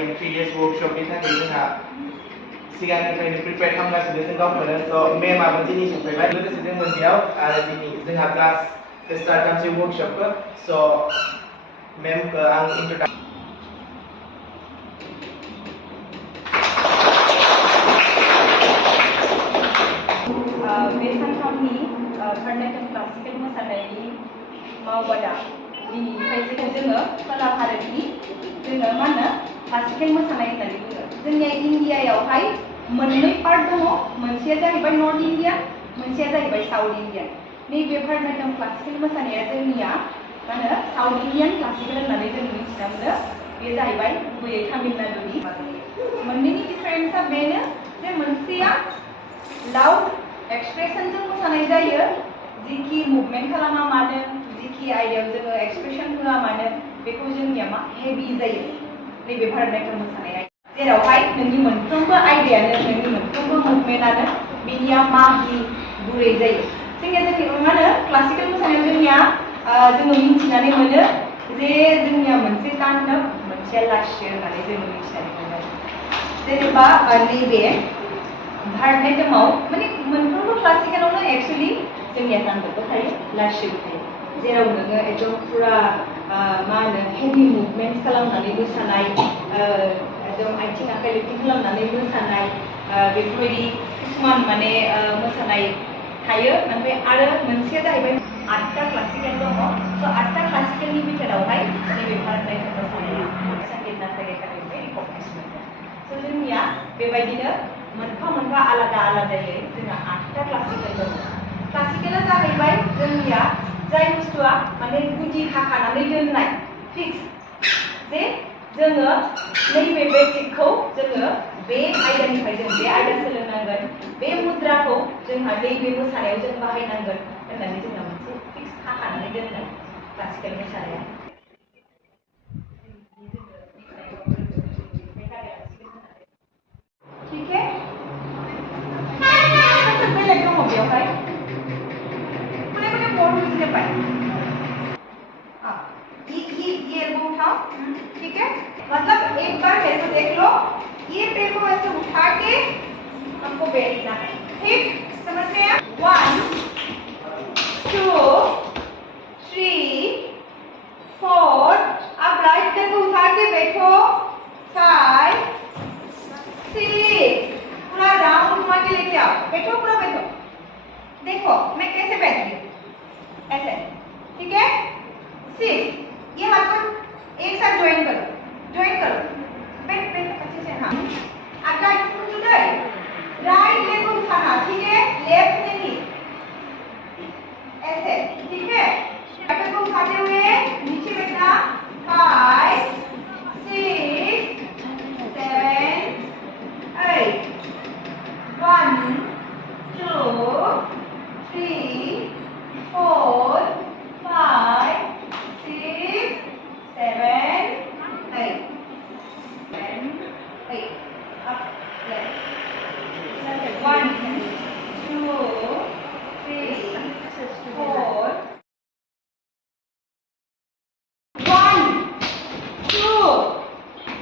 नातियम 3 days workshop नि थाखाय जोंहा सिगांनिफ्रायनो प्रिपेयार खालामगासिनो जों गावखौनो स' मेमाबो दिनै सफैबाय लोगोसे जों मोनसेयाव आरो दिनै जोंहा क्लास स्टार्ट खालामसै वर्कशपखौ स' मेमखौ आं इन्ट्र'डाक्सन बे सानथामनि भारतनाट्यम क्लासिकेल मोसानायनि मावबादा दिनैनिफ्राय जोङो खोला भारतनि जोङो मा होनो क्लासिकेल मोसानाय होननानै बुङो जोंनिया इन्डियायावहाय मोननै पार्ट दङ मोनसेया जाहैबाय नर्थ इन्डियान मोनसेया जाहैबाय साउथ इन्डियान नैबे भारतनाट्यम क्लासिकेल मोसानाया जोंनिया मा होनो साउथ इन्डियान क्लासिकेल होननानै जों मिथिना मोनो बे जाहैबाय गुबैयै तामिलनाडुनि मोननैनि डिफारेन्सआ बेनो जे मोनसेया लाउड एक्सप्रेसनजों मोसानाय जायो जिखि मुभमेन्ट खालामा मानो जिखि आयदायाव जोङो एक्सप्रेसन होआ मानो बेखौ जोंनिया मा हेभि जायो नैबे भारतनाट्यम मोसानाया जेरावहाय नोंनि मोनफ्रोमबो आयदायानो नोंनि मोनफ्रोमबो मुभमेन्टआनो बिनिया माहि गुरै जायो जोंनिया मा होनो क्लासिकेल मोसानायाव जोंनिया जोङो मिथिनानै मोनो जे जोंनिया मोनसे तान्डब मोनसेया लास्य होननानै जोङो मिथिनानै मोनो जेनेबा नैबे भारतनाट्यमाव माने मोनफ्रोमबो क्लासिकेलावनो एक्चुअली जोंनिया तान्डबबो थायो लास्यबो थायो जेराव नोङो एकदम पुरा मा होनो हेभि मुभमेन्ट खालामनानै मोसानाय एकदम आथिं आखाइ लिफ्टिं खालामनानै मोसानाय बेफोरबायदि किसुमान माने मोसानाय थायो ओमफ्राय आरो मोनसेया जाहैबाय 8टा क्लासिकेल दङ स' 8टा क्लासिकेलनि बिथोरावहाय नैबे भारतनाट्यम मोसानाया संगीत नाटक एकाडेमिनिफ्राय रिकगनाइज मोनदों स' जोंनिया बेबायदिनो मोनफा मोनफा आलादा आलादायै जोंहा 8टा क्लासिकेल दङ क्लासिकेला जाहैबाय जोंनिया जाय बुस्थुआ माने गुदि खाखानानै दोननाय फिक्स जे जोङो नैबे बेसिकखौ जोङो बे आयदानिफ्राय जों बे आयदा सोलोंनांगोन बे मुद्राखौ जोंहा नैबे मोसानायाव जों बाहायनांगोन होननानै जोंहा मोनसे फिक्स खाखानानै दोननाय क्लासिकेल मोसानाया ठीक है बेलेग दङ बेवहाय कुनै बोर्ड बुझिने पाए ये एल्बो उठाओ ठीक है मतलब एक बार ऐसे देख लो ये पैर को ऐसे उठा के हमको बैठना है ठीक समझ में आया 1 2 3 4 अब राइट पैर को उठा के बैठो 5 6 पूरा राउंड घुमा के लेके आओ बैठो पूरा बैठो देखो मैं कैसे बैठी हूँ ऐसे ठीक है 6 ये हाथ को एक साथ ज्वाइन करो बैठ अच्छे से हाँ अब राइट फुट उधर राइट लेग को उठाना ठीक है लेफ्ट नहीं ऐसे ठीक है पैर को उठाते हुए नीचे बैठना 5 6 7 8 1 2 3 4 5 6 7 8 up left 1 2 3 4 1 2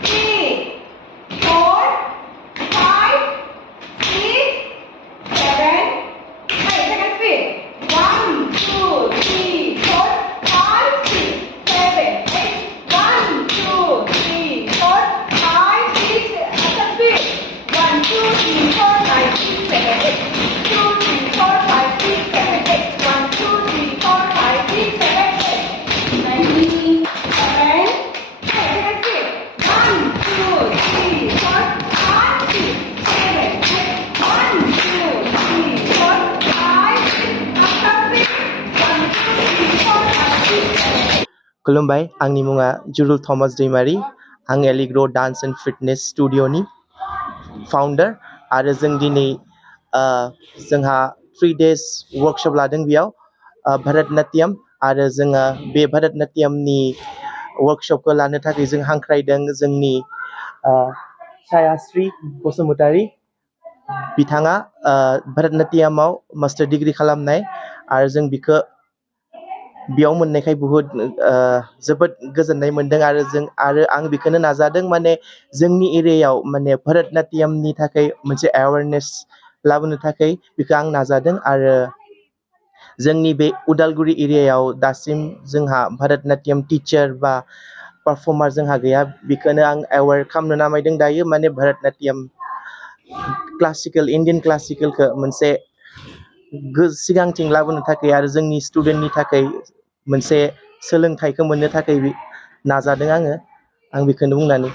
3 4 5 6 7 8 second speed 1 2 3 4 5 6 7 8 1 2 3 4 5 6 second speed 1 2 3 4 5 6 7 8 2 3 4 5 6 7 8 1 2 3 4 5 6 7 8 19 7 second speed 1 2 3 4 5 6 7 8 1 2 3 4 5 6 second speed 1 2 3 4 5 6 7 8 खुलुमबाय आंनि मुङा जुरुल थमास दैमारि आं एलिग्र डान्स एन्ड फिटनेस स्टुडिय'नि फाउन्डार आरो जों दिनै जोंहा 3 days वर्कशप लादों बेयाव भरतनाट्यम आरो जोङो बे भरतनाट्यमनि वर्कशपखौ लानो थाखाय जों हांख्रायदों जोंनि सायास्रि बसुमतारी बिथाङा भरतनाट्यमाव मास्टार डिग्री खालामनाय आरो जों बिखौ बेयाव मोननायखाय बुहुद जोबोद गोजोननाय मोन्दों आरो आं बेखौनो नाजादों माने जोंनि एरियायाव माने भरतनाट्यमनि थाखाय मोनसे एवारनेस लाबोनो थाखाय बेखौ आं नाजादों आरो जोंनि बे उदालगुरि एरियायाव दासिम जोंहा भरतनाट्यम टिचार बा पारफर्मार जोंहा गैया बेखौनो आं एवेयर खालामनो नामायदों दायो माने भरतनाट्यम क्लासिकेल इन्डियान क्लासिकेलखौ मोनसे सिगांथिं लाबोनो थाखाय आरो जोंनि स्टुडेन्टनि थाखाय मोनसे सोलोंथाइखौ मोननो थाखाय नाजादों आं बेखौनो बुंनानै